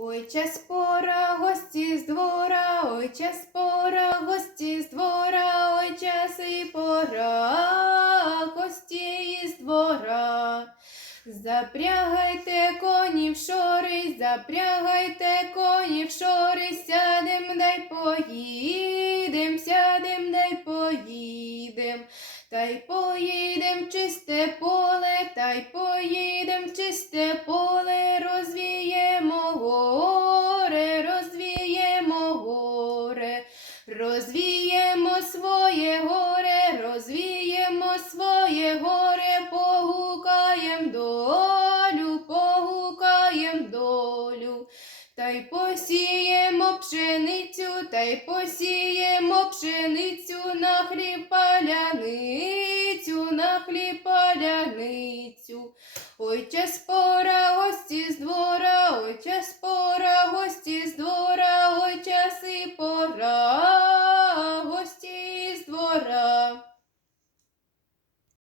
Ой, час пора, гості з двора, ой, час пора, гості з двора, ой, час і пора, гості із двора. Запрягайте коні в шори, запрягайте коні в шори, сядем да й поїдем, сядем да й поїдем. Та й поїдем чисте поле, та й поїдем чисте розвіємо своє горе, розвіємо своє горе, погукаєм долю, погукаєм долю. Та й посіємо пшеницю, та й посіємо пшеницю на хліб паляницю, на хліб паляницю. Ой, час пора, гості з двора, ой, час пора, гості з двора, ой, час і пора.